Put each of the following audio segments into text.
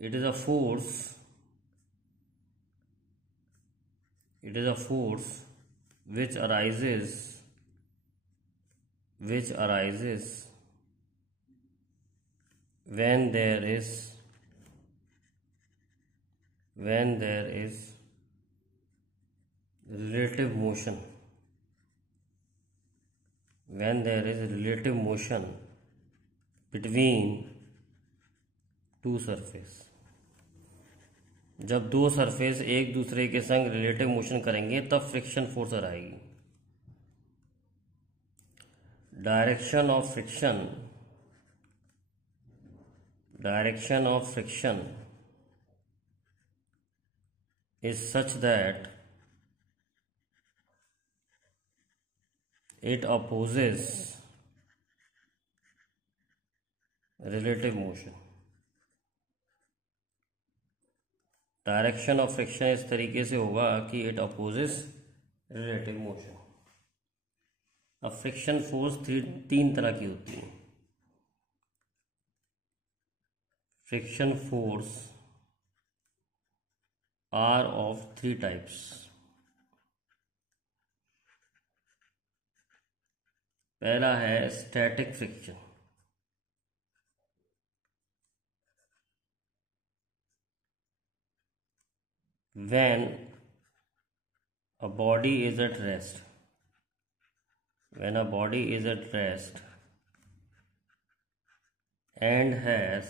it is a force which arises when there is relative motion between two surface। जब दो surface एक दूसरे के संग रिलेटिव मोशन करेंगे तब फ्रिक्शन फोर्स आएगी। Direction of friction is such that it opposes relative motion। Direction of friction इस तरीके से होगा कि इट अपोजेस रिलेटिव मोशन। अब फ्रिक्शन फोर्स तीन तरह की होती है। Friction force are of three types. पहला है static friction. When a body is at rest and has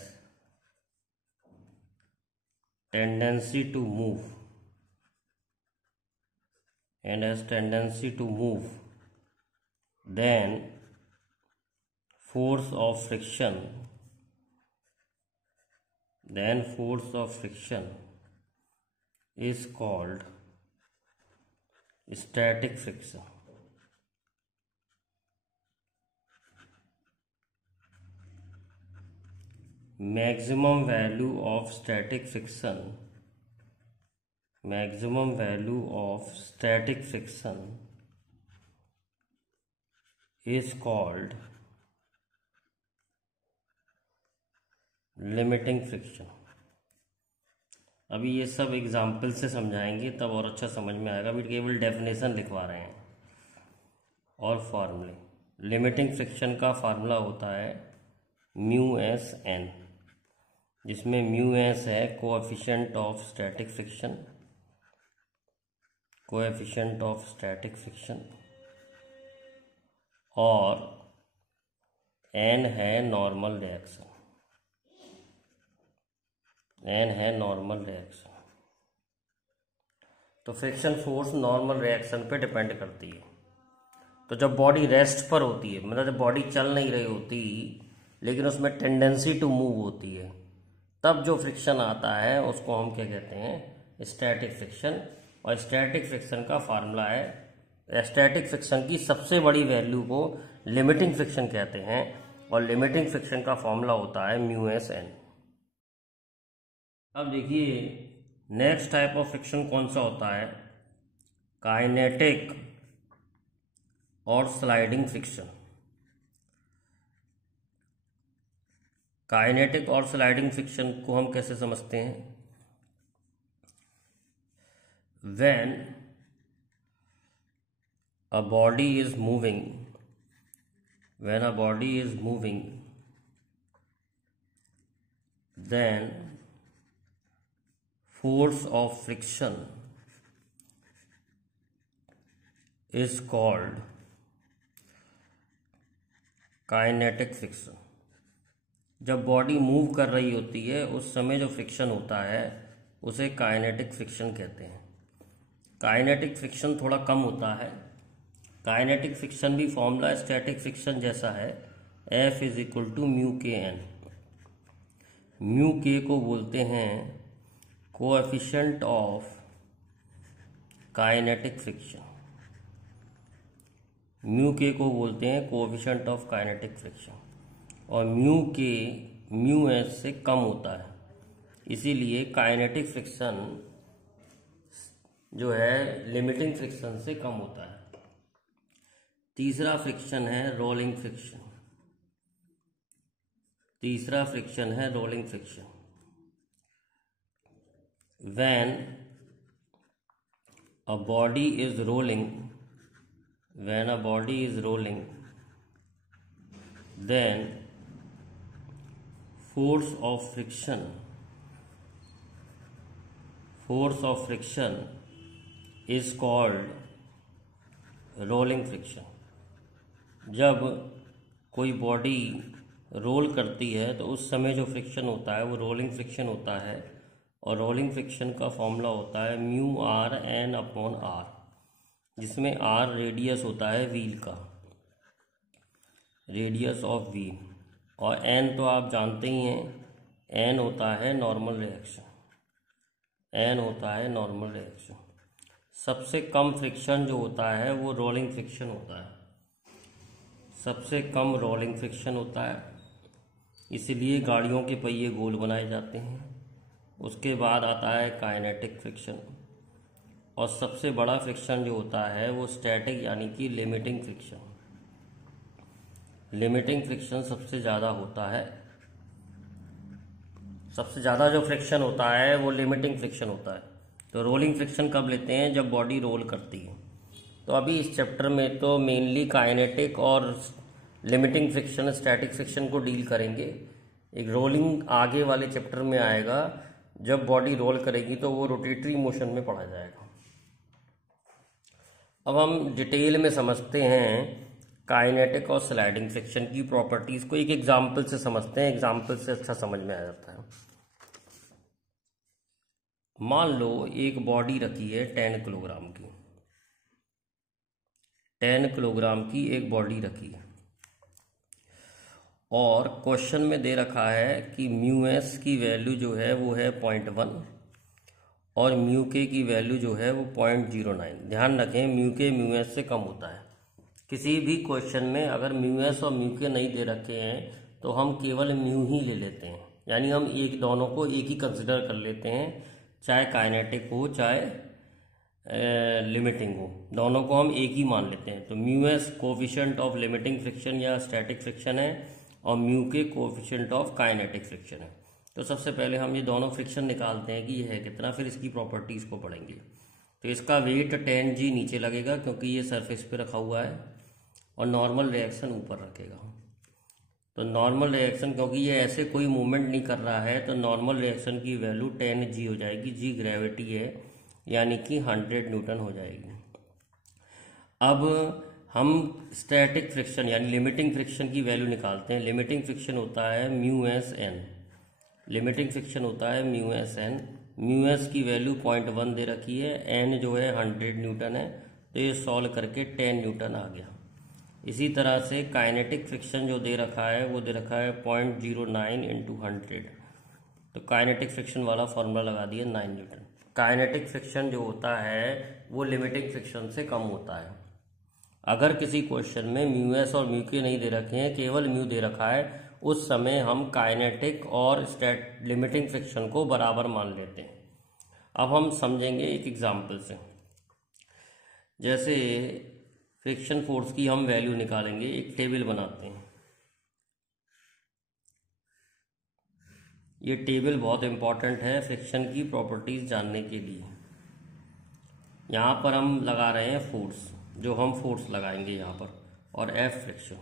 tendency to move, then force of friction is called static friction। maximum value of static friction is called limiting friction। अभी ये सब example से समझाएंगे तब और अच्छा समझ में आएगा। अभी केवल डेफिनेशन लिखवा रहे हैं और फार्मूले। लिमिटिंग फ्रिक्शन का फार्मूला होता है म्यू एस एन, जिसमें म्यू एस है कोएफिशिएंट ऑफ स्टैटिक फ्रिक्शन और एन है नॉर्मल रिएक्शन। तो फ्रिक्शन फोर्स नॉर्मल रिएक्शन पे डिपेंड करती है। तो जब बॉडी रेस्ट पर होती है, मतलब जब बॉडी चल नहीं रही होती लेकिन उसमें टेंडेंसी टू मूव होती है, तब जो फ्रिक्शन आता है उसको हम क्या कहते हैं? Static friction. और स्टैटिक फ्रिक्शन का फार्मूला है, स्टैटिक फ्रिक्शन की सबसे बड़ी वैल्यू को लिमिटिंग फ्रिक्शन कहते हैं और लिमिटिंग फ्रिक्शन का फार्मूला होता है म्यू एस एन। अब देखिए नेक्स्ट टाइप ऑफ फ्रिक्शन कौन सा होता है? काइनेटिक और स्लाइडिंग फ्रिक्शन। काइनेटिक और स्लाइडिंग फ्रिक्शन को हम कैसे समझते हैं? When a body is moving, then force of friction is called kinetic friction. जब बॉडी मूव कर रही होती है उस समय जो फ्रिक्शन होता है उसे काइनेटिक फ्रिक्शन कहते हैं। काइनेटिक फ्रिक्शन थोड़ा कम होता है। काइनेटिक फ्रिक्शन भी फॉर्मूला स्टैटिक फ्रिक्शन जैसा है, F is equal to mu k N. Mu k को बोलते हैं coefficient of kinetic friction. Mu k को बोलते हैं कोएफिशिएंट ऑफ काइनेटिक फ्रिक्शन और म्यू के म्यू एस से कम होता है, इसीलिए काइनेटिक फ्रिक्शन जो है लिमिटिंग फ्रिक्शन से कम होता है। तीसरा फ्रिक्शन है rolling friction. when a body is rolling, then force of friction is called rolling friction। जब कोई बॉडी रोल करती है तो उस समय जो फ्रिक्शन होता है वो रोलिंग फ्रिक्शन होता है, और रोलिंग फ्रिक्शन का फॉर्मूला होता है mu R N upon R, जिसमें आर रेडियस होता है व्हील का, रेडियस ऑफ व्हील, और एन तो आप जानते ही हैं, एन होता है नॉर्मल रिएक्शन। सबसे कम फ्रिक्शन जो होता है वो रोलिंग फ्रिक्शन होता है, सबसे कम रोलिंग फ्रिक्शन होता है, इसलिए गाड़ियों के पहिए गोल बनाए जाते हैं। उसके बाद आता है काइनेटिक फ्रिक्शन, और सबसे बड़ा फ्रिक्शन जो होता है वो स्टैटिक यानी कि लिमिटिंग फ्रिक्शन सबसे ज़्यादा होता है। सबसे ज़्यादा जो फ्रिक्शन होता है वो लिमिटिंग फ्रिक्शन होता है। तो रोलिंग फ्रिक्शन कब लेते हैं? जब बॉडी रोल करती है। तो अभी इस चैप्टर में तो मेनली काइनेटिक और लिमिटिंग फ्रिक्शन, स्टैटिक फ्रिक्शन को डील करेंगे। एक रोलिंग आगे वाले चैप्टर में आएगा, जब बॉडी रोल करेगी तो वो रोटेटरी मोशन में पढ़ा जाएगा। अब हम डिटेल में समझते हैं काइनेटिक और स्लाइडिंग फ्रिक्शन की प्रॉपर्टीज को। एक एग्जाम्पल से समझते हैं, एग्जाम्पल से अच्छा समझ में आ जाता है। मान लो एक बॉडी रखी है 10 किलोग्राम की, 10 किलोग्राम की एक बॉडी रखी है, और क्वेश्चन में दे रखा है कि म्यू एस की वैल्यू जो है वो है 0.1 और म्यू के की वैल्यू जो है वो 0.09। ध्यान रखें, म्यू के म्यू एस से कम होता है। किसी भी क्वेश्चन में अगर म्यू एस और म्यू के नहीं दे रखे हैं तो हम केवल म्यू ही ले लेते हैं, यानी हम दोनों को एक ही कंसिडर कर लेते हैं, चाहे काइनेटिक हो चाहे लिमिटिंग हो, दोनों को हम एक ही मान लेते हैं। तो mu S coefficient of limiting friction या स्टैटिक फ्रिक्शन है, और म्यू के कोफिशिएंट ऑफ काइनेटिक फ्रिक्शन है। तो सबसे पहले हम ये दोनों फ्रिक्शन निकालते हैं कि ये है कितना, फिर इसकी प्रॉपर्टीज़ को पढ़ेंगे। तो इसका वेट 10G नीचे लगेगा क्योंकि ये सरफेस पे रखा हुआ है, और नॉर्मल रिएक्शन ऊपर रखेगा। तो नॉर्मल रिएक्शन, क्योंकि ये ऐसे कोई मूवमेंट नहीं कर रहा है, तो नॉर्मल रिएक्शन की वैल्यू 10G हो जाएगी। जी ग्रेविटी है, यानी कि 100 न्यूटन हो जाएगी। अब हम स्टैटिक फ्रिक्शन यानी लिमिटिंग फ्रिक्शन की वैल्यू निकालते हैं। लिमिटिंग फ्रिक्शन होता है mu s N, mu s की वैल्यू 0.1 दे रखी है, एन जो है 100 न्यूटन है, तो ये सॉल्व करके 10 न्यूटन आ गया। इसी तरह से काइनेटिक फ्रिक्शन जो दे रखा है वो दे रखा है 0.09 × 100, तो काइनेटिक फ्रिक्शन वाला फॉर्मूला लगा दिया 9 न्यूटन। काइनेटिक फ्रिक्शन जो होता है वो लिमिटिंग फ्रिक्शन से कम होता है। अगर किसी क्वेश्चन में म्यू एस और म्यू के नहीं दे रखे हैं, केवल म्यू दे रखा है, उस समय हम काइनेटिक और लिमिटिंग फ्रिक्शन को बराबर मान लेते हैं। अब हम समझेंगे एक एग्जाम्पल से। जैसे फ्रिक्शन फोर्स की हम वैल्यू निकालेंगे, एक टेबल बनाते हैं। ये टेबल बहुत इंपॉर्टेंट है फ्रिक्शन की प्रॉपर्टीज जानने के लिए। यहाँ पर हम लगा रहे हैं फोर्स, जो हम फोर्स लगाएंगे यहाँ पर, और एफ फ्रिक्शन।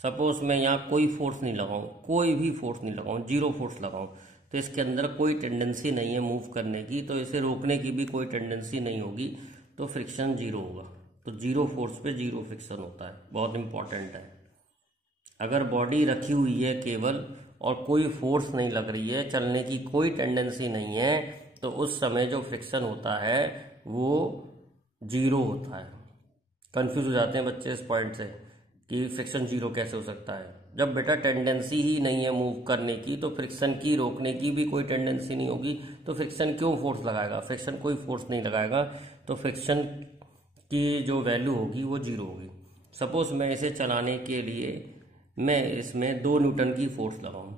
सपोज मैं यहाँ कोई फोर्स नहीं लगाऊं, कोई भी फोर्स नहीं लगाऊं, 0 फोर्स लगाऊं, तो इसके अंदर कोई टेंडेंसी नहीं है मूव करने की, तो इसे रोकने की भी कोई टेंडेंसी नहीं होगी, तो फ्रिक्शन 0 होगा। तो 0 फोर्स पे 0 फ्रिक्शन होता है, बहुत इंपॉर्टेंट है। अगर बॉडी रखी हुई है केवल और कोई फोर्स नहीं लग रही है, चलने की कोई टेंडेंसी नहीं है, तो उस समय जो फ्रिक्शन होता है वो 0 होता है। कंफ्यूज हो जाते हैं बच्चे इस पॉइंट से कि फ्रिक्शन 0 कैसे हो सकता है। जब बेटा टेंडेंसी ही नहीं है मूव करने की, तो फ्रिक्शन की रोकने की भी कोई टेंडेंसी नहीं होगी, तो फ्रिक्शन क्यों फोर्स लगाएगा? फ्रिक्शन कोई फोर्स नहीं लगाएगा, तो फ्रिक्शन की जो वैल्यू होगी वो 0 होगी। सपोज मैं इसे चलाने के लिए मैं इसमें 2 न्यूटन की फोर्स लगाऊं,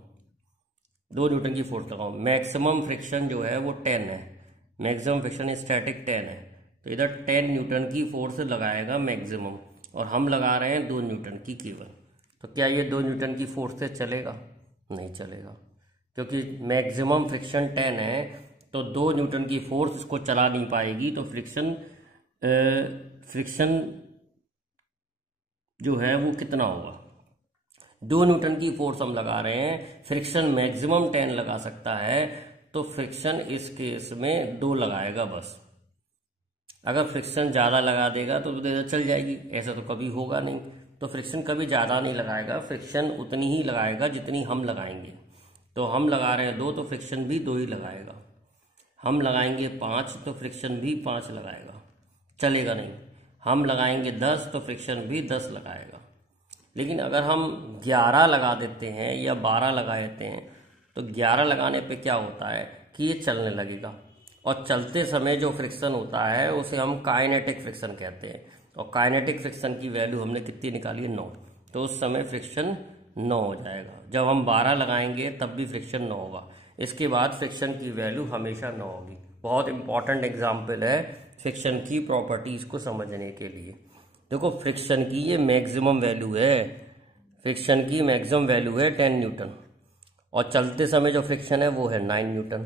2 न्यूटन की फोर्स लगाऊं, मैक्सिमम फ्रिक्शन जो है वो 10 है, मैक्सिमम फ्रिक्शन स्टैटिक 10 है, तो इधर 10 न्यूटन की फोर्स लगाएगा मैक्सिमम, और हम लगा रहे हैं 2 न्यूटन की केवल। तो क्या ये 2 न्यूटन की फोर्स से चलेगा? नहीं चलेगा, क्योंकि मैक्सिमम फ्रिक्शन 10 है, तो 2 न्यूटन की फोर्स इसको चला नहीं पाएगी, तो फ्रिक्शन जो है वो कितना होगा। 2 न्यूटन की फोर्स हम लगा रहे हैं, फ्रिक्शन मैक्सिमम 10 लगा सकता है, तो फ्रिक्शन इस केस में 2 लगाएगा बस। अगर फ्रिक्शन ज़्यादा लगा देगा तो चल जाएगी, ऐसा तो कभी होगा नहीं। तो फ्रिक्शन कभी ज़्यादा नहीं लगाएगा, फ्रिक्शन उतनी ही लगाएगा जितनी हम लगाएंगे। तो हम लगा रहे हैं 2, तो फ्रिक्शन भी 2 ही लगाएगा। हम लगाएंगे 5 तो फ्रिक्शन भी 5 लगाएगा, चलेगा नहीं। हम लगाएंगे 10 तो फ्रिक्शन भी 10 लगाएगा। लेकिन अगर हम 11 लगा देते हैं या 12 लगा देते हैं, तो 11 लगाने पे क्या होता है कि ये चलने लगेगा, और चलते समय जो फ्रिक्शन होता है उसे हम काइनेटिक फ्रिक्शन कहते हैं। और काइनेटिक फ्रिक्शन की वैल्यू हमने कितनी निकाली है, 9। तो उस समय फ्रिक्शन 9 हो जाएगा। जब हम 12 लगाएंगे तब भी फ्रिक्शन 9 होगा। इसके बाद फ्रिक्शन की वैल्यू हमेशा 9 होगी। बहुत इंपॉर्टेंट एग्जाम्पल है फ्रिक्शन की प्रॉपर्टीज को समझने के लिए। देखो, फ्रिक्शन की ये मैक्सिमम वैल्यू है, फ्रिक्शन की मैक्सिमम वैल्यू है 10 न्यूटन, और चलते समय जो फ्रिक्शन है वो है 9 न्यूटन।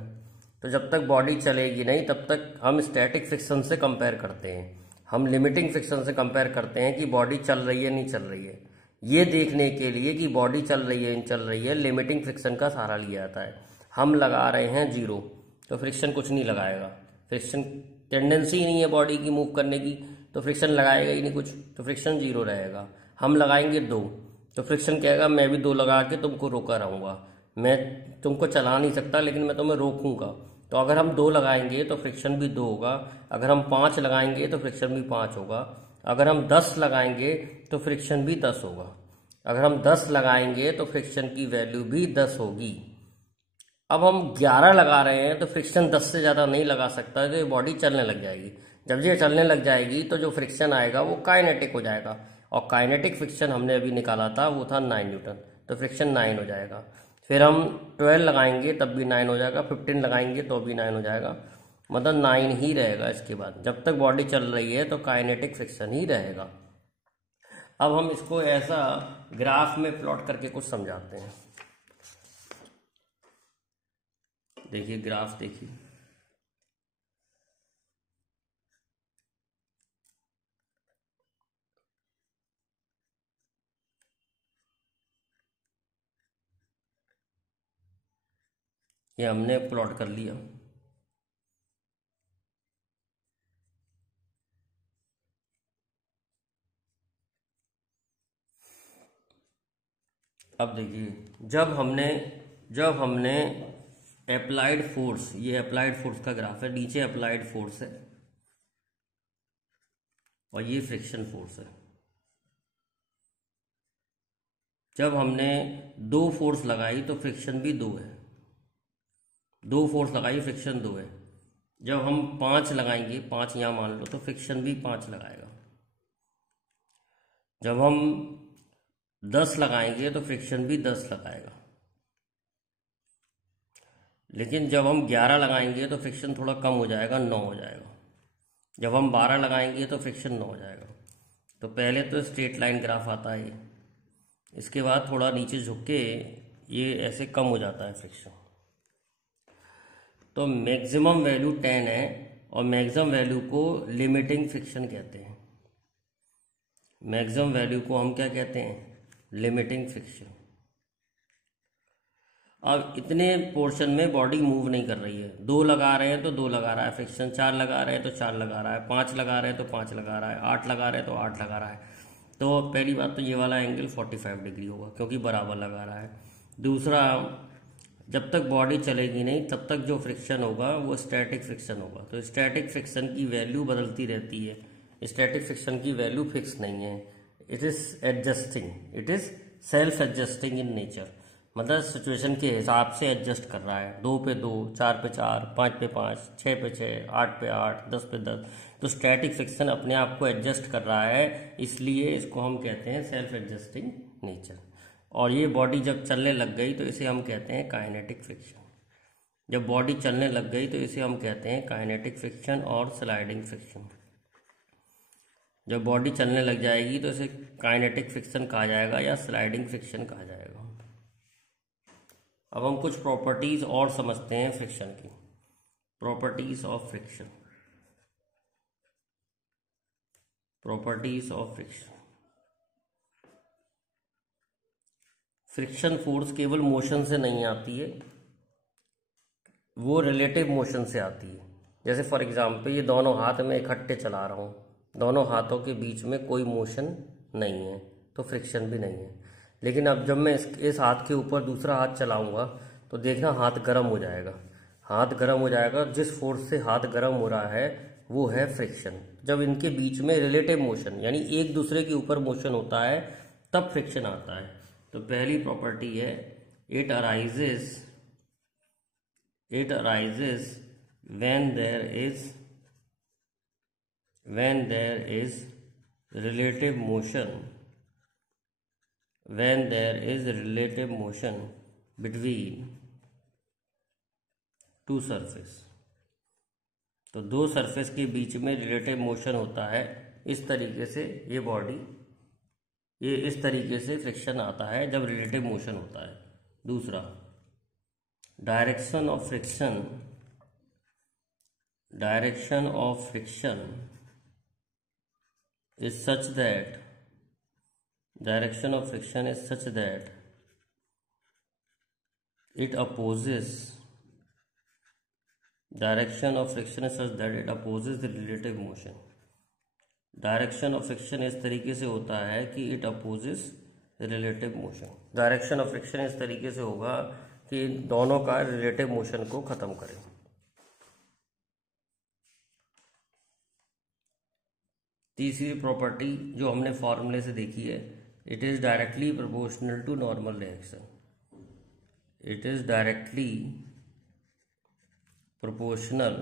तो जब तक बॉडी चलेगी नहीं तब तक हम स्टैटिक फ्रिक्शन से कंपेयर करते हैं, हम लिमिटिंग फ्रिक्शन से कंपेयर करते हैं कि बॉडी चल रही है नहीं चल रही है। ये देखने के लिए कि बॉडी चल रही है नहीं चल रही है, लिमिटिंग फ्रिक्शन का सहारा लिया जाता है। हम लगा रहे हैं 0, तो फ्रिक्शन कुछ नहीं लगाएगा, फ्रिक्शन टेंडेंसी ही नहीं है बॉडी की मूव करने की, तो फ्रिक्शन लगाएगा ही नहीं कुछ, तो फ्रिक्शन 0 रहेगा। हम लगाएंगे 2, तो फ्रिक्शन कहेगा मैं भी 2 लगा के तुमको रोका रहूँगा, मैं तुमको चला नहीं सकता लेकिन मैं तुम्हें रोकूंगा। तो अगर हम 2 लगाएंगे तो फ्रिक्शन भी 2 होगा, अगर हम 5 लगाएंगे तो फ्रिक्शन भी 5 होगा, अगर हम 10 लगाएंगे तो फ्रिक्शन भी 10 होगा, अगर हम 10 लगाएंगे तो फ्रिक्शन की वैल्यू भी 10 होगी। अब हम 11 लगा रहे हैं तो फ्रिक्शन 10 से ज़्यादा नहीं लगा सकता, तो ये बॉडी चलने लग जाएगी। जब ये चलने लग जाएगी तो जो फ्रिक्शन आएगा वो काइनेटिक हो जाएगा, और काइनेटिक फ्रिक्शन हमने अभी निकाला था वो था 9 न्यूटन, तो फ्रिक्शन 9 हो जाएगा। फिर हम 12 लगाएंगे तब भी 9 हो जाएगा, 15 लगाएंगे तो भी 9 हो जाएगा, मतलब 9 ही रहेगा। इसके बाद जब तक बॉडी चल रही है तो काइनेटिक फ्रिक्शन ही रहेगा। अब हम इसको ऐसा ग्राफ में प्लॉट करके कुछ समझाते हैं। देखिए ग्राफ देखिए, ये हमने प्लॉट कर लिया। अब देखिए, जब हमने अप्लाइड फोर्स, ये अप्लाइड फोर्स का ग्राफ है, नीचे अप्लाइड फोर्स है और ये फ्रिक्शन फोर्स है। जब हमने 2 फोर्स लगाई तो फ्रिक्शन भी 2 है, 2 फोर्स लगाई फ्रिक्शन 2 है। जब हम 5 लगाएंगे, 5 यहाँ मान लो, तो फ्रिक्शन भी 5 लगाएगा। जब हम 10 लगाएंगे तो फ्रिक्शन भी 10 लगाएगा। लेकिन जब हम 11 लगाएंगे तो फ्रिक्शन थोड़ा कम हो जाएगा, 9 हो जाएगा। जब हम 12 लगाएंगे तो फ्रिक्शन 9 हो जाएगा। तो पहले तो स्ट्रेट लाइन ग्राफ आता है, इसके बाद थोड़ा नीचे झुक के ये ऐसे कम हो जाता है फ्रिक्शन। तो मैक्सिमम वैल्यू 10 है, और मैक्सिमम वैल्यू को लिमिटिंग फ्रिक्शन कहते हैं। मैक्सिमम वैल्यू को हम क्या कहते हैं, लिमिटिंग फ्रिक्शन। अब इतने पोर्शन में बॉडी मूव नहीं कर रही है, 2 लगा रहे हैं तो 2 लगा रहा है फ्रिक्शन, 4 लगा रहे हैं तो 4 लगा रहा है, 5 लगा रहे हैं तो 5 लगा रहा है, 8 लगा रहे हैं तो 8 लगा रहा है। तो पहली बात तो ये वाला एंगल 45 डिग्री होगा क्योंकि बराबर लगा रहा है। दूसरा, जब तक बॉडी चलेगी नहीं तब तक जो फ्रिक्शन होगा वो स्टैटिक फ्रिक्शन होगा। तो स्टैटिक फ्रिक्शन की वैल्यू बदलती रहती है, स्टैटिक फ्रिक्शन की वैल्यू फिक्स नहीं है। It is adjusting, it is self adjusting in nature, मतलब सिचुएशन के हिसाब से एडजस्ट कर रहा है। 2 पे 2, 4 पे 4, 5 पे 5, 6 पे 6, 8 पे 8, 10 पे 10। तो स्टैटिक फ्रिक्शन अपने आप को एडजस्ट कर रहा है, इसलिए इसको हम कहते हैं सेल्फ एडजस्टिंग नेचर। और ये बॉडी जब चलने लग गई तो इसे हम कहते हैं काइनेटिक फ्रिक्शन। जब बॉडी चलने लग गई तो इसे हम कहते हैं काइनेटिक फ्रिक्शन और स्लाइडिंग फ्रिक्शन। जब बॉडी चलने लग जाएगी तो इसे काइनेटिक फ्रिक्शन कहा जाएगा या स्लाइडिंग फ्रिक्शन कहा जाएगा। अब हम कुछ प्रॉपर्टीज और समझते हैं फ्रिक्शन की। Properties of friction. Properties of friction. Friction force केवल मोशन से नहीं आती है, वो रिलेटिव मोशन से आती है। जैसे फॉर एग्जांपल ये दोनों हाथ में इकट्ठे चला रहा हूँ, दोनों हाथों के बीच में कोई मोशन नहीं है, तो फ्रिक्शन भी नहीं है। लेकिन अब जब मैं इस हाथ के ऊपर दूसरा हाथ चलाऊंगा तो देखना हाथ गर्म हो जाएगा। हाथ गर्म हो जाएगा, जिस फोर्स से हाथ गर्म हो रहा है वो है फ्रिक्शन। जब इनके बीच में रिलेटिव मोशन यानी एक दूसरे के ऊपर मोशन होता है तब फ्रिक्शन आता है। तो पहली प्रॉपर्टी है it arises when there is relative motion between two surface। तो दो सरफेस के बीच में रिलेटिव मोशन होता है, इस तरीके से ये इस तरीके से फ्रिक्शन आता है जब रिलेटिव मोशन होता है। दूसरा, direction of friction is such that it opposes the relative motion। Direction of friction इस तरीके से होता है कि it opposes relative motion. Direction of friction इस तरीके से होगा कि दोनों का रिलेटिव मोशन को खत्म करें। तीसरी प्रॉपर्टी जो हमने फॉर्मूले से देखी है, it is directly proportional to normal reaction. It is directly proportional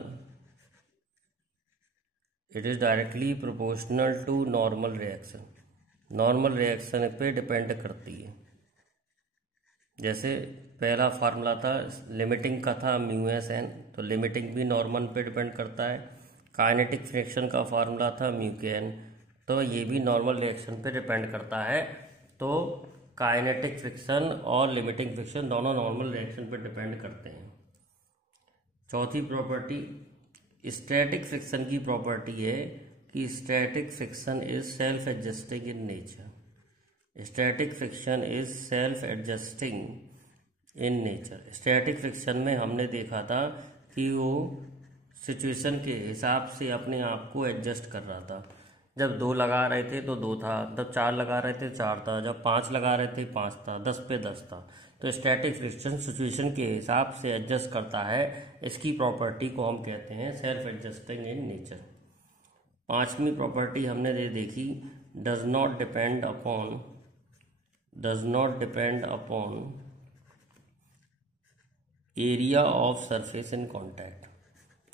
to normal reaction. Normal reaction पे डिपेंड करती है। जैसे पहला फार्मूला था लिमिटिंग का था μs(n), तो लिमिटिंग भी नॉर्मल पे डिपेंड करता है। काइनेटिक फ्रिक्शन का फार्मूला था μkn, तो ये भी नॉर्मल रिएक्शन पे डिपेंड करता है। तो काइनेटिक फ्रिक्शन और लिमिटिंग फ्रिक्शन दोनों नॉर्मल रिएक्शन पे डिपेंड करते हैं। चौथी प्रॉपर्टी स्टैटिक फ्रिक्शन की प्रॉपर्टी है कि static friction is self adjusting in nature. Static friction is self adjusting in nature. Static friction में हमने देखा था कि वो सिचुएशन के हिसाब से अपने आप को एडजस्ट कर रहा था। जब 2 लगा रहे थे तो 2 था, जब 4 लगा रहे थे 4 था, जब 5 लगा रहे थे 5 था, 10 पे 10 था। तो स्टैटिक फ्रिक्शन सिचुएशन के हिसाब से एडजस्ट करता है। इसकी प्रॉपर्टी को हम कहते हैं सेल्फ एडजस्टिंग इन नेचर। पांचवी प्रॉपर्टी हमने देखी does not depend upon area of surface in contact.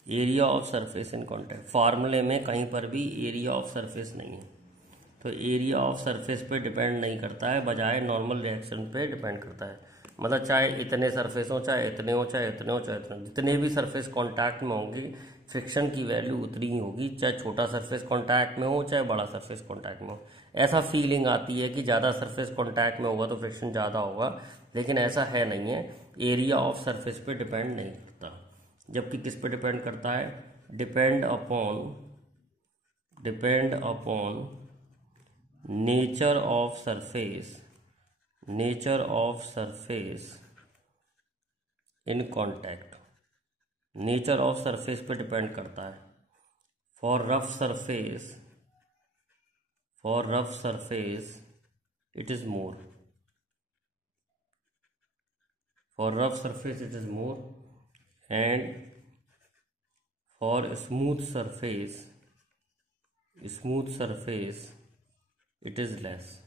Area of surface in contact फार्मूले में कहीं पर भी एरिया ऑफ सरफेस नहीं है, तो एरिया ऑफ सरफेस पे डिपेंड नहीं करता है, बजाय नॉर्मल रिएक्शन पे डिपेंड करता है। मतलब चाहे इतने सरफेस हो, चाहे इतने हो, चाहे इतने हो, चाहे इतने, जितने भी सरफेस कांटेक्ट में होंगे फ्रिक्शन की वैल्यू उतनी ही होगी, चाहे छोटा सरफेस कांटेक्ट में हो चाहे बड़ा सरफेस कांटेक्ट में हो। ऐसा फीलिंग आती है कि ज़्यादा सरफेस कांटेक्ट में होगा तो फ्रिक्शन ज़्यादा होगा, लेकिन ऐसा है नहीं है। एरिया ऑफ सरफेस पे डिपेंड नहीं करता, जबकि किस पे डिपेंड करता है? Depend upon nature of surface in contact. Nature of surface पे डिपेंड करता है। For rough surface it is more. And for smooth surface it is less.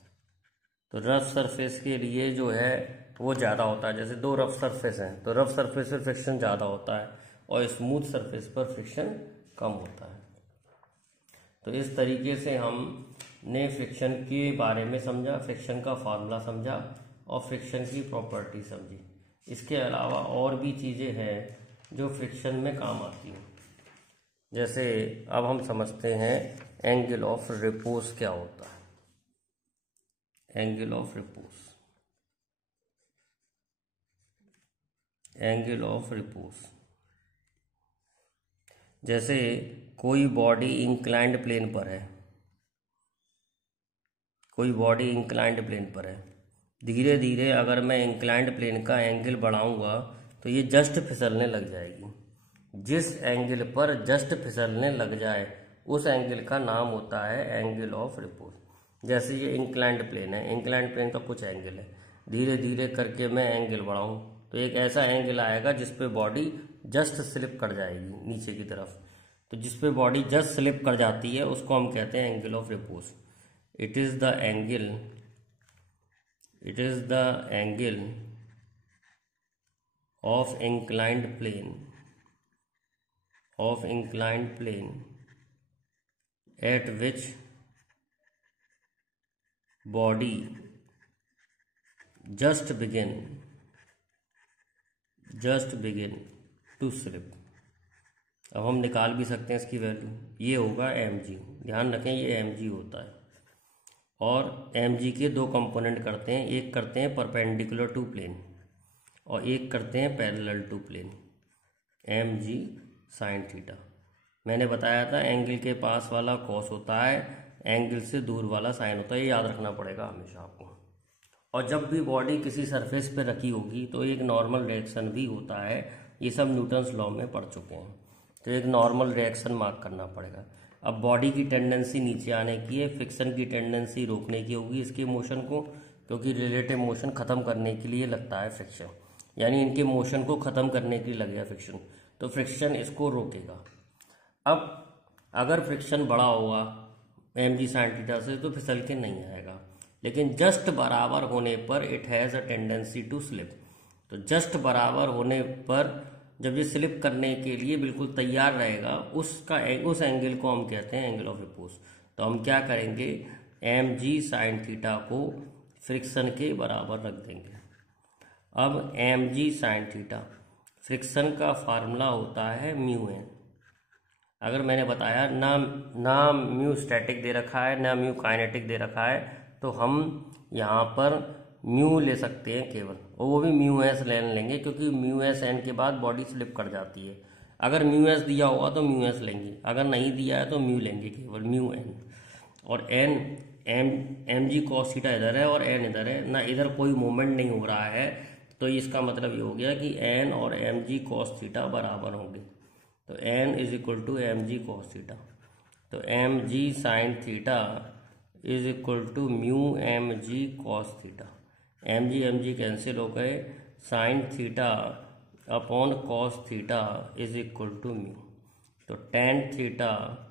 तो रफ सरफेस के लिए जो है वो ज़्यादा होता है। जैसे 2 रफ सरफेस हैं तो रफ सरफेस पर फ्रिक्शन ज़्यादा होता है और स्मूथ सरफेस पर फ्रिक्शन कम होता है। तो इस तरीके से हमने फ्रिक्शन के बारे में समझा, फ्रिक्शन का फार्मूला समझा और फ्रिक्शन की प्रॉपर्टी समझी। इसके अलावा और भी चीज़ें हैं जो फ्रिक्शन में काम आती हैं। जैसे अब हम समझते हैं एंगल ऑफ रिपोज क्या होता है। एंगल ऑफ रिपोज जैसे कोई बॉडी इंक्लाइंड प्लेन पर है, कोई बॉडी इंक्लाइंड प्लेन पर है, धीरे धीरे अगर मैं इंक्लाइंड प्लेन का एंगल बढ़ाऊंगा तो ये जस्ट फिसलने लग जाएगी। जिस एंगल पर जस्ट फिसलने लग जाए उस एंगल का नाम होता है एंगल ऑफ रिपोज। जैसे ये इंक्लाइंड प्लेन है, इंक्लाइंड प्लेन का कुछ एंगल है, धीरे धीरे करके मैं एंगल बढ़ाऊं तो एक ऐसा एंगल आएगा जिस पे बॉडी जस्ट स्लिप कर जाएगी नीचे की तरफ। तो जिस पे बॉडी जस्ट स्लिप कर जाती है उसको हम कहते हैं angle of repose. It is the angle of inclined plane at which body just begin to slip। अब हम निकाल भी सकते हैं इसकी वैल्यू, ये होगा mg। ध्यान रखें ये mg होता है, और mg के दो कंपोनेंट करते हैं, एक करते हैं परपेंडिकुलर टू प्लेन और एक करते हैं parallel to plane, mg sine theta. मैंने बताया था एंगल के पास वाला कॉस होता है, एंगल से दूर वाला साइन होता है, ये याद रखना पड़ेगा हमेशा आपको। और जब भी बॉडी किसी सरफेस पे रखी होगी तो एक नॉर्मल रिएक्शन भी होता है, ये सब न्यूटन्स लॉ में पढ़ चुके हैं, तो एक नॉर्मल रिएक्शन मार्क करना पड़ेगा। अब बॉडी की टेंडेंसी नीचे आने की है, फ्रिक्शन की टेंडेंसी रोकने की होगी इसके मोशन को, क्योंकि रिलेटिव मोशन ख़त्म करने के लिए लगता है फ्रिक्शन, यानी इनके मोशन को ख़त्म करने के लिए लगेगा फ्रिक्शन, तो फ्रिक्शन इसको रोकेगा। अब अगर फ्रिक्शन बड़ा होगा mg साइन थीटा से तो फिसल के नहीं आएगा, लेकिन जस्ट बराबर होने पर it has a tendency to slip. तो जस्ट बराबर होने पर जब ये स्लिप करने के लिए बिल्कुल तैयार रहेगा उस एंगल को हम कहते हैं एंगल ऑफ रिपोज। तो हम क्या करेंगे, mg साइन थीटा को फ्रिक्शन के बराबर रख देंगे। अब mg साइन थीटा फ्रिक्शन का फार्मूला होता है म्यू एन। अगर मैंने बताया ना म्यू स्टैटिक दे रखा है ना म्यू काइनेटिक दे रखा है, तो हम यहाँ पर म्यू ले सकते हैं केवल, और वो भी म्यू एस ले लेंगे क्योंकि म्यू एस एन के बाद बॉडी स्लिप कर जाती है। अगर म्यू एस दिया होगा तो म्यू एस लेंगे, अगर नहीं दिया है तो म्यू लेंगे केवल, म्यू एन। और एम जी कॉस थीटा इधर है और एन इधर है ना, इधर कोई मूवमेंट नहीं हो रहा है, तो इसका मतलब ये हो गया कि एन और एम जी कॉस थीटा बराबर होंगे। तो N is equal to M ji cos theta, तो M G sine theta is equal to mu M G cos theta. M G cancel हो गए, sine theta upon cos theta is equal to mu, तो tan theta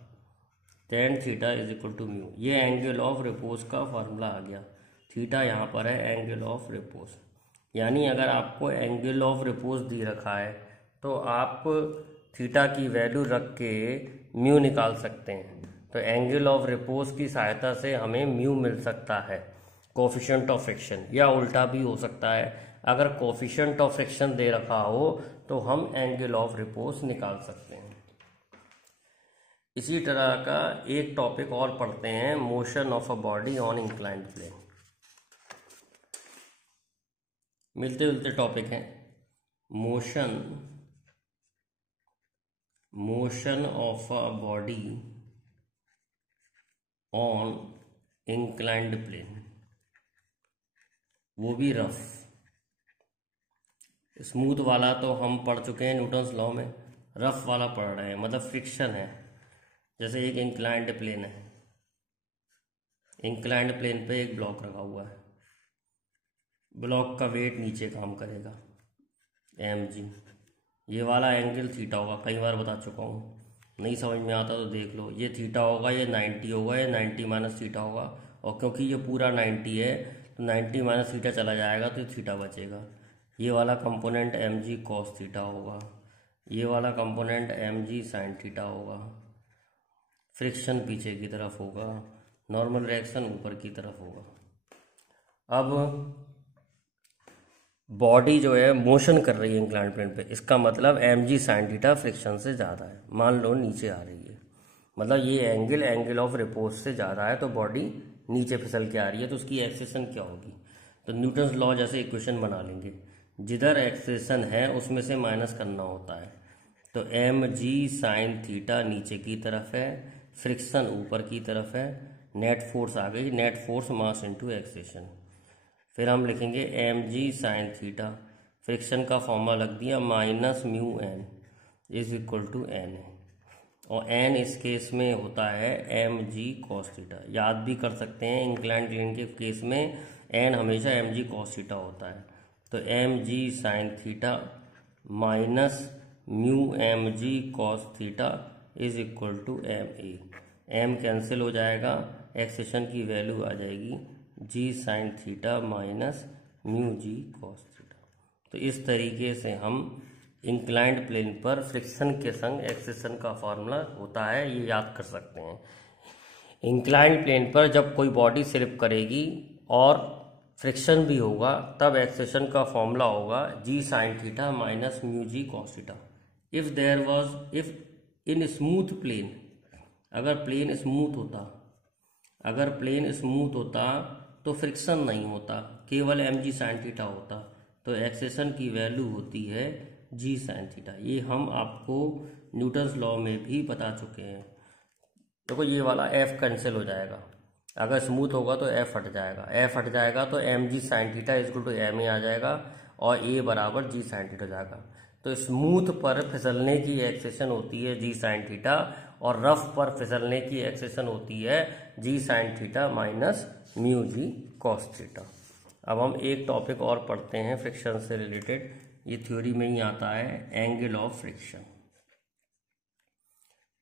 is equal to mu. ये angle of repose का formula आ गया, theta यहाँ पर है एंगल ऑफ रिपोज। यानी अगर आपको एंगल ऑफ रिपोज दे रखा है तो आप थीटा की वैल्यू रख के म्यू निकाल सकते हैं। तो एंगल ऑफ रिपोज की सहायता से हमें म्यू मिल सकता है, कोफिशिएंट ऑफ फ्रिक्शन, या उल्टा भी हो सकता है। अगर कोफिशिएंट ऑफ फ्रिक्शन दे रखा हो तो हम एंगल ऑफ रिपोज निकाल सकते हैं। इसी तरह का एक टॉपिक और पढ़ते हैं, motion of a body on inclined plane. मिलते जुलते टॉपिक हैं, motion of a body on inclined plane, वो भी रफ। स्मूथ वाला तो हम पढ़ चुके हैं न्यूटन्स लॉ में, रफ वाला पढ़ रहे हैं, मतलब फ्रिक्शन है। जैसे एक इंक्लाइंड प्लेन है, इंक्लाइंड प्लेन पे एक ब्लॉक रखा हुआ है, ब्लॉक का वेट नीचे काम करेगा mg, ये वाला एंगल थीटा होगा, कई बार बता चुका हूँ, नहीं समझ में आता तो देख लो। ये थीटा होगा, ये 90 होगा, ये 90 माइनस थीटा होगा, और क्योंकि ये पूरा 90 है तो 90 माइनस थीटा चला जाएगा तो थीटा बचेगा। ये वाला कंपोनेंट mg कॉस थीटा होगा, ये वाला कंपोनेंट mg साइन थीटा होगा, फ्रिक्शन पीछे की तरफ होगा, नॉर्मल रिएक्शन ऊपर की तरफ होगा। अब बॉडी जो है मोशन कर रही है इंक्लाइंड प्लेन पे, इसका मतलब mg साइन थीटा फ्रिक्शन से ज़्यादा है। मान लो नीचे आ रही है, मतलब ये एंगल ऑफ रिपोज से ज़्यादा है, तो बॉडी नीचे फिसल के आ रही है, तो उसकी एक्सेलेरेशन क्या होगी। तो न्यूटन्स लॉ जैसे इक्वेशन बना लेंगे, जिधर एक्सेलेरेशन है उसमें से माइनस करना होता है। तो एम जी साइन थीटा नीचे की तरफ है, फ्रिक्शन ऊपर की तरफ है, नेट फोर्स आ गई, net force mass into acceleration. फिर हम लिखेंगे एम जी साइन थीटा, फ्रिक्शन का फॉर्मूला लग दिया minus mu N is equal to N, और एन इस केस में होता है एम जी कॉस थीटा। याद भी कर सकते हैं, इंक्लाइंड प्लेन के केस में एन हमेशा एम जी कॉस थीटा होता है। तो M G sine theta minus mu M G cos theta is equal to M a. M cancel हो जाएगा, एक्सेशन की वैल्यू आ जाएगी g sine theta minus mu g cos theta. तो इस तरीके से हम इंक्लाइंड प्लेन पर फ्रिक्शन के संग एक्सेशन का फॉर्मूला होता है ये याद कर सकते हैं। इंक्लाइंड प्लेन पर जब कोई बॉडी स्लिप करेगी और फ्रिक्शन भी होगा तब एक्सेशन का फॉर्मूला होगा g sine theta minus mu g cos theta. If in smooth plane, अगर प्लेन स्मूथ होता तो फ्रिक्शन नहीं होता, केवल एम जी साइन थीटा होता, तो एक्सेशन की वैल्यू होती है जी साइन थीटा। ये हम आपको न्यूटन्स लॉ में भी बता चुके हैं। देखो ये वाला एफ कैंसिल हो जाएगा, अगर स्मूथ होगा तो एफ हट जाएगा तो M G sine theta equal to M A आ जाएगा और ए बराबर जी साइन थीटा हो जाएगा। तो स्मूथ पर फिसलने की एक्सेशन होती है जी साइन थीटा और रफ पर फिसलने की एक्सेशन होती है जी sine theta minus mu g cos theta. अब हम एक टॉपिक और पढ़ते हैं फ्रिक्शन से रिलेटेड, ये थ्योरी में ही आता है, angle of friction.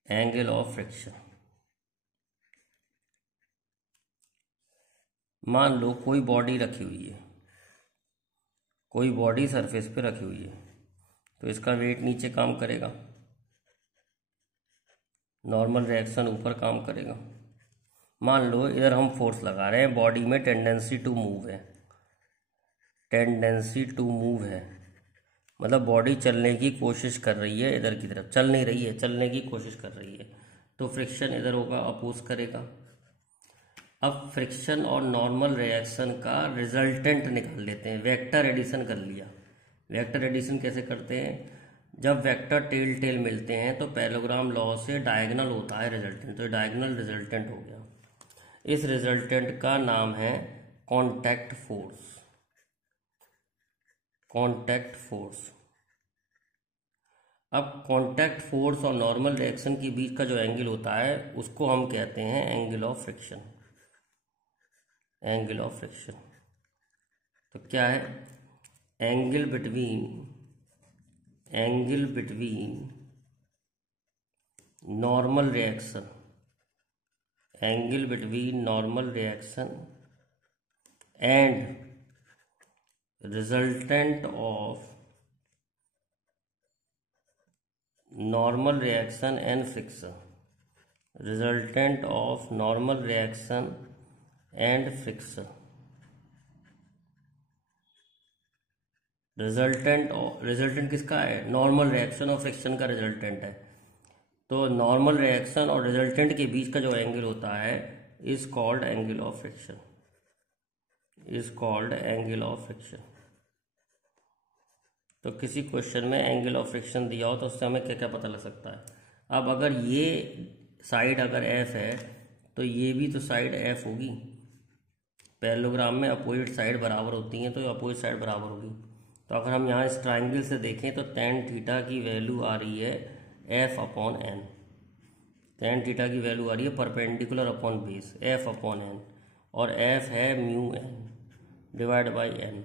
Angle of friction, मान लो कोई बॉडी रखी हुई है, कोई बॉडी सरफेस पे रखी हुई है, तो इसका वेट नीचे काम करेगा, नॉर्मल रिएक्शन ऊपर काम करेगा। मान लो इधर हम फोर्स लगा रहे हैं, बॉडी में टेंडेंसी टू मूव है, मतलब बॉडी चलने की कोशिश कर रही है, इधर की तरफ चल नहीं रही है, चलने की कोशिश कर रही है, तो फ्रिक्शन इधर होगा, अपोज करेगा। अब फ्रिक्शन और नॉर्मल रिएक्शन का रिजल्टेंट निकाल लेते हैं, वेक्टर एडिशन कर लिया। वेक्टर एडिशन कैसे करते हैं, जब वेक्टर टेल टेल मिलते हैं तो पैरेललोग्राम लॉ से डायगोनल होता है रिजल्टेंट, तो डायगोनल रिजल्टेंट हो गया। इस रिजल्टेंट का नाम है कॉन्टैक्ट फोर्स। अब कॉन्टैक्ट फोर्स और नॉर्मल रिएक्शन के बीच का जो एंगल होता है उसको हम कहते हैं एंगल ऑफ फ्रिक्शन। तो क्या है, angle between normal reaction and resultant of normal reaction and friction. Resultant किसका है, नॉर्मल रिएक्शन और फ्रिक्शन का रिजल्टेंट है। तो नॉर्मल रिएक्शन और रिजल्टेंट के बीच का जो एंगल होता है is called angle of friction. तो किसी क्वेश्चन में एंगल ऑफ फ्रिक्शन दिया हो तो उससे हमें क्या क्या पता लग सकता है। अब अगर ये साइड अगर एफ है तो ये भी तो साइड एफ होगी, पैरेललोग्राम में अपोजिट साइड बराबर होती हैं तो अपोजिट साइड बराबर होगी। तो अगर हम यहाँ इस ट्राइंगल से देखें तो tan थीटा की वैल्यू आ रही है F upon N, tan theta की वैल्यू आ रही है perpendicular upon base F upon N, और एफ है mu N divide by N,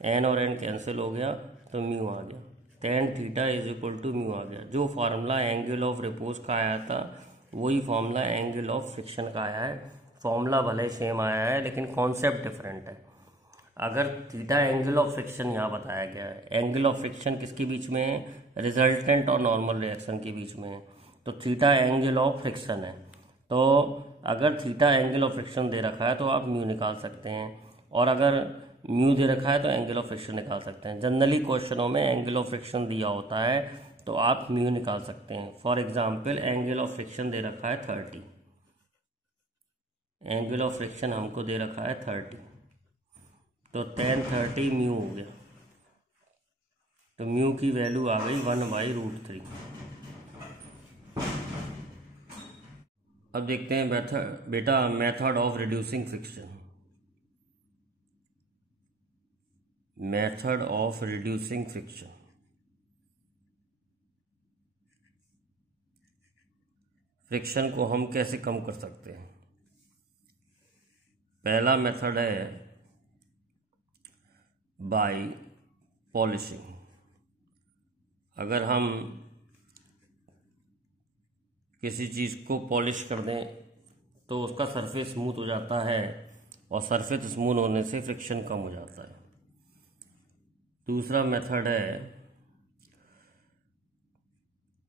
N और एन कैंसिल हो गया तो म्यू आ गया, tan theta is equal to mu आ गया। जो फार्मूला एंगल ऑफ रिपोज का आया था वही फार्मूला एंगल ऑफ फ्रिक्शन का आया है। फॉर्मूला भले सेम आया है लेकिन कॉन्सेप्ट डिफरेंट है। अगर थीटा एंगल ऑफ फ्रिक्शन यहाँ बताया गया है, एंगल ऑफ फ्रिक्शन किसके बीच में है, रिजल्टेंट और नॉर्मल रिएक्शन के बीच में है, तो थीटा एंगल ऑफ फ्रिक्शन है। तो अगर थीटा एंगल ऑफ फ्रिक्शन दे रखा है तो आप म्यू निकाल सकते हैं, और अगर म्यू दे रखा है तो एंगल ऑफ फ्रिक्शन निकाल सकते हैं। जनरली क्वेश्चनों में एंगल ऑफ फ्रिक्शन दिया होता है तो आप म्यू निकाल सकते हैं। For example angle of friction दे रखा है 30, एंगल ऑफ फ्रिक्शन हमको दे रखा है 30, तो tan 30 म्यू हो गया, तो म्यू की वैल्यू आ गई 1/√3। अब देखते हैं method of reducing friction. Method of reducing friction. Friction को हम कैसे कम कर सकते हैं? पहला मेथड है बाय पॉलिशिंग। अगर हम किसी चीज़ को पॉलिश कर दें तो उसका सरफेस स्मूथ हो जाता है, और सरफेस स्मूथ होने से फ्रिक्शन कम हो जाता है। दूसरा मेथड है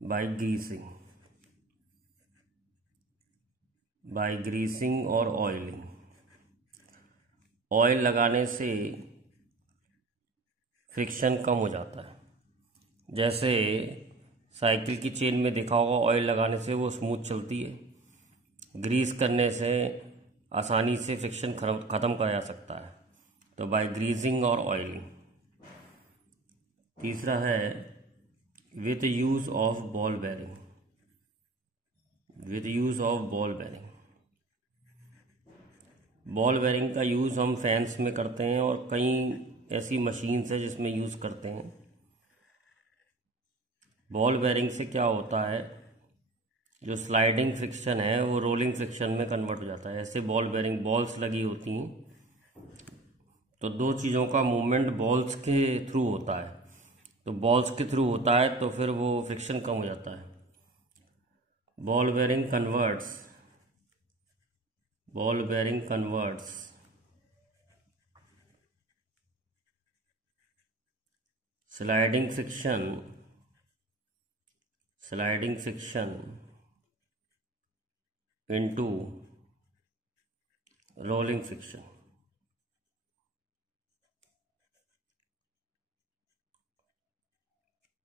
बाय ग्रीसिंग। बाय ग्रीसिंग और ऑयलिंग। ऑयल लगाने से फ्रिक्शन कम हो जाता है। जैसे साइकिल की चेन में देखा होगा, ऑयल लगाने से वो स्मूथ चलती है। ग्रीस करने से आसानी से फ्रिक्शन ख़त्म करा जा सकता है, तो बाय ग्रीसिंग और ऑयलिंग। तीसरा है with use of ball bearing. With use of ball bearing. Ball bearing का यूज़ हम फैंस में करते हैं, और कई ऐसी मशीन्स है जिसमें यूज़ करते हैं। बॉल बेयरिंग से क्या होता है, जो स्लाइडिंग फ्रिक्शन है वो रोलिंग फ्रिक्शन में कन्वर्ट हो जाता है। ऐसे बॉल बेयरिंग बॉल्स लगी होती हैं, तो दो चीज़ों का मूवमेंट बॉल्स के थ्रू होता है, तो बॉल्स के थ्रू होता है तो फिर वो फ्रिक्शन कम हो जाता है। Ball bearing converts sliding friction into rolling friction.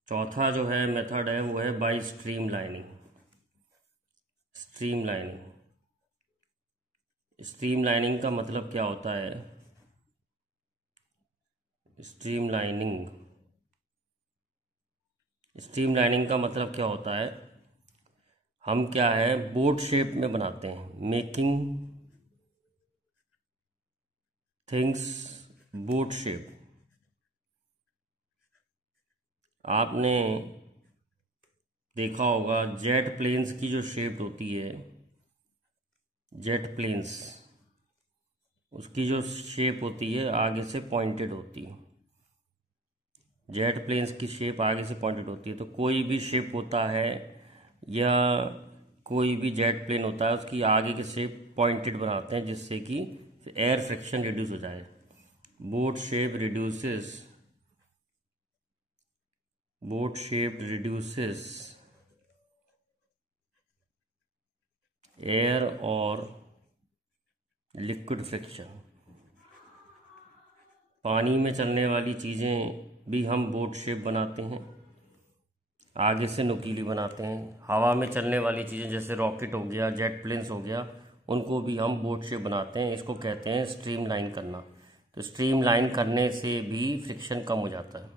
चौथा जो है मेथड है वो है बाय स्ट्रीमलाइनिंग। स्ट्रीमलाइनिंग का मतलब क्या होता है? स्ट्रीमलाइनिंग का मतलब क्या होता है? हम क्या है बोट शेप में बनाते हैं, मेकिंग थिंग्स बोट शेप। आपने देखा होगा जेट प्लेन्स की जो शेप होती है, जेट प्लेन्स, उसकी जो शेप होती है आगे से पॉइंटेड होती है। जेट प्लेन्स की शेप आगे से पॉइंटेड होती है। तो कोई भी शेप होता है या कोई भी जेट प्लेन होता है, उसकी आगे की शेप पॉइंटेड बनाते हैं जिससे कि एयर फ्रिक्शन रिड्यूस हो जाए। बोट शेप रिड्यूसेस एयर और लिक्विड फ्रिक्शन। पानी में चलने वाली चीज़ें भी हम बोट शेप बनाते हैं, आगे से नुकीली बनाते हैं। हवा में चलने वाली चीज़ें जैसे रॉकेट हो गया, जेट प्लेन्स हो गया, उनको भी हम बोट शेप बनाते हैं। इसको कहते हैं स्ट्रीमलाइन करना। तो स्ट्रीमलाइन करने से भी फ्रिक्शन कम हो जाता है।